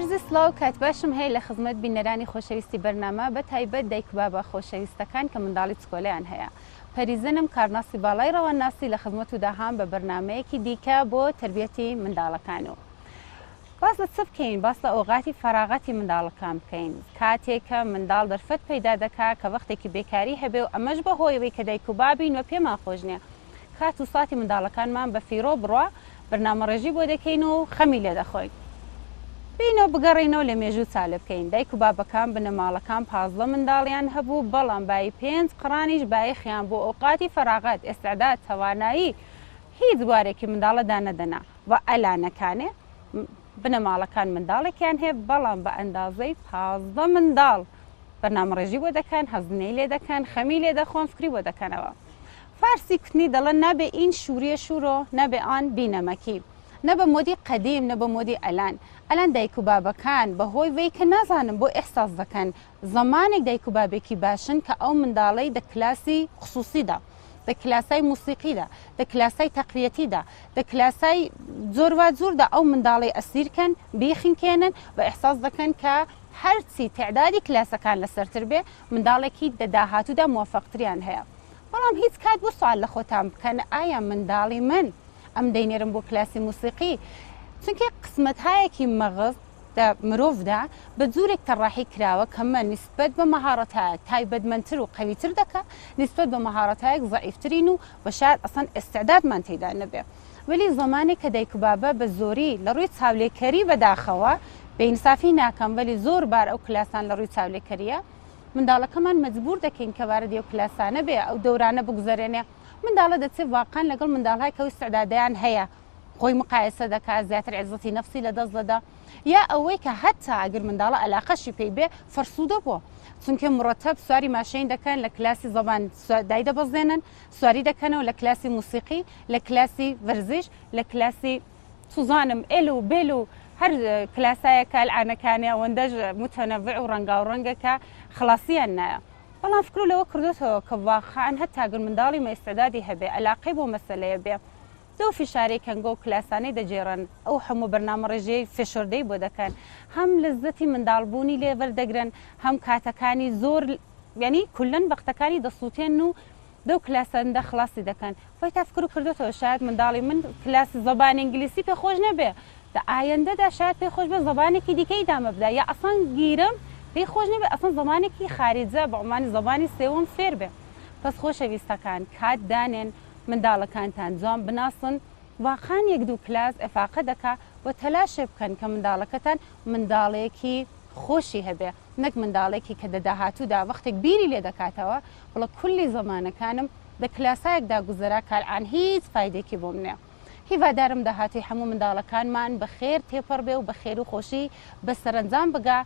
عرض سلااو کاتباشم هەیە لە خزمەت بینەرانی خۆشەویستی بەرنامە بە تایبەت دایک و بابە خۆشەویستەکان کە منداڵی چکۆلەیان هەیە. پەریزنم کارناسی باڵای ڕەواناسی لە خزمەت و داهام بە بەرنمەیەکی دیکە بۆ تربیەتی منداڵەکان و باس لە چ بکەین، باس لە ئۆقاتی فەراغەتی منداڵەکان بکەین، کاتێکە منداڵ دەرفەت پەیدا دەکات کە وەختێکی بێکاری هەبێ و ئەمەش بەهۆیەوەی کە دایک و بابین و پێمان خۆش نییە کات و ساتی منداڵەکانمان بە فیرۆ بڕوا بەرنامەڕێژی بۆ دەکەین و خەمی لێ دەخۆین. بینەوە بگەڕینەوە لە مێژوو چالە بکەین. دایک و بابەکان بنەماڵەکان 15 منداڵیان هەبوو، بەڵام بای 5 قڕانیش بایەخیان بۆ ئۆقاتی فەراغەت ئێستعداد توانایی هیچ بوارێکی منداڵەدا نەدەنا و ئەلانەکانێ بنەماڵەکان منداڵێکیان هەیە، بەڵام بە ئەندازەی 15 منداڵ بەرنامەڕێژی بۆ دەکەن، هەزنەی لێ دەکەن، خەمی لێ دەخۆن، فکری بۆ دەکەنەوە. فارسی کوتنی دەڵێن نابێ ئین شووریە شوورۆ نەبێ ئان بینەمەکی، نە بە مۆدی قەدیم نە بە مۆدی ئەلان دایک و بابەکان بەهۆی وەی کە نازانم بۆ ئێحساس دەکەن زەمانێک دایک و بابێکی باشن کە ئەو منداڵەی دە کلاسی خصوصیدا، دە کلاسای موسیقیدا، دە کلاسای تەقریەتیدا، دە کلاسای زۆروا زۆردا ئەو منداڵی ئەسیرکەن بیخینکێنن و ئێحساس دەکەن کە هەرچی تعدادی کلاسەکان لەسەرتر بێ منداڵێکی دە داهاتوودا موفەقتریان هەیە. بەڵام هیچ کات بۆ سوال لە خۆتان بکەن ئایا منداڵی من ئەم دەینێرم بۆ کلاسی موسیقی، چونکە قسمەتهایەکی مەغز مرۆڤدا بە جوورێک تەڕاحی کراوە کەمە نسبەت بە مەهارەتایەک تایبەتمەندتر و قەویتر دەکات نسبەت بە مەهارەتایەک ضعیفترین و بە شاید ئەسەن ئێستعدادمان تێدا نەبێ. وەلی زەمانێک کە دایک و بابە بە زۆری لە ڕووی چاولێکەری بەداخەوە بێئینسافی ناکەم، وەلی زۆر بار ئەو کلاسان لە ڕووی چاولێکەریە منداڵەکەمان مەجبور دەکەین کە وارە ئەو کلاسانە بێ ئەو دەورانە بگوزارێنێ. منداڵە دەچێت واقعاً لەگەڵ منداڵهای کە ئێستعدادیان هەیە خۆی مقایسە دەکات، زیاتر عیزەتی نەفسی لەدەست دەدا، یا ئەوەی کە هەتا ئەگەر منداڵە عەلاقەشی پێی بێ فەرسوودە بووە، چونکە مرەتەب سواری ماشین دەکەن، لە کلاسی زەبان دای دەبەزێنن، سواری دەکەنەوە لە کلاسی موسیقی، لە کلاسی ڤەرزش، لە کلاسی سوزانم ئێل و بێل و هەر کلاسایەکە ئەلعانەکانی ئەوەندەش متەنەوع و ڕەنگاوڕەنگەکە خلاصیان نایە. بەڵام فکر لەوە کردوتەوە کە واقعاً هەتا ئەگەر منداڵی مەئێستعدادی هەبێ عەلاقەی بۆ مەسەلەیە بێ دەو فشارێک کەنگە و کلاسانەی دەجێڕن ئەو هەموو بەرنامەڕێژەی فێشۆردەی بۆ دەکەن، هەم لەزەتی منداڵبوونی لێ وەردەگرن، هەم کاتەکانی زۆر یعنی کولەن بەختەکانی دەسووتێن و دەو کلاسەندە خلاصی دەکەن. وای تا فکر کردوتەوە شاید منداڵی من کلاسی زەبانی ئینگلیسی پێخۆش نەبێ، لە ئایندەدا شاید پێخۆش بێ زەبانێکی دیکەی دامە بدا، یا ئەسڵەن گیرم پێی خۆش نەبێ ئەسڵەن زەمانێکی خارجە بە عومانی زەبانی سێوەم فێر بێ. پس خۆشەویستەکان کات دانێن منداڵەکانتان جوان بناسن، واقعاً یەک دوو کلاس ئەفاقە دەکا و تەلاشێ بکەن کە منداڵەکەتان منداڵەیەکی خۆشی هەبێ، نەک منداڵێکی کە دەداهاتوودا وەختێک بیری لێ دەکاتەوە بڵە کولی زەمانەکانم لە کلاسایەکدا گوزەرا کارعان هیچ فایدێکی بۆم نییە. هیوادارم داهاتوی هەموو منداڵەکانمان بە خێر تێپەڕ بێ و بە خێر و خۆشی بە سەرنجام بگا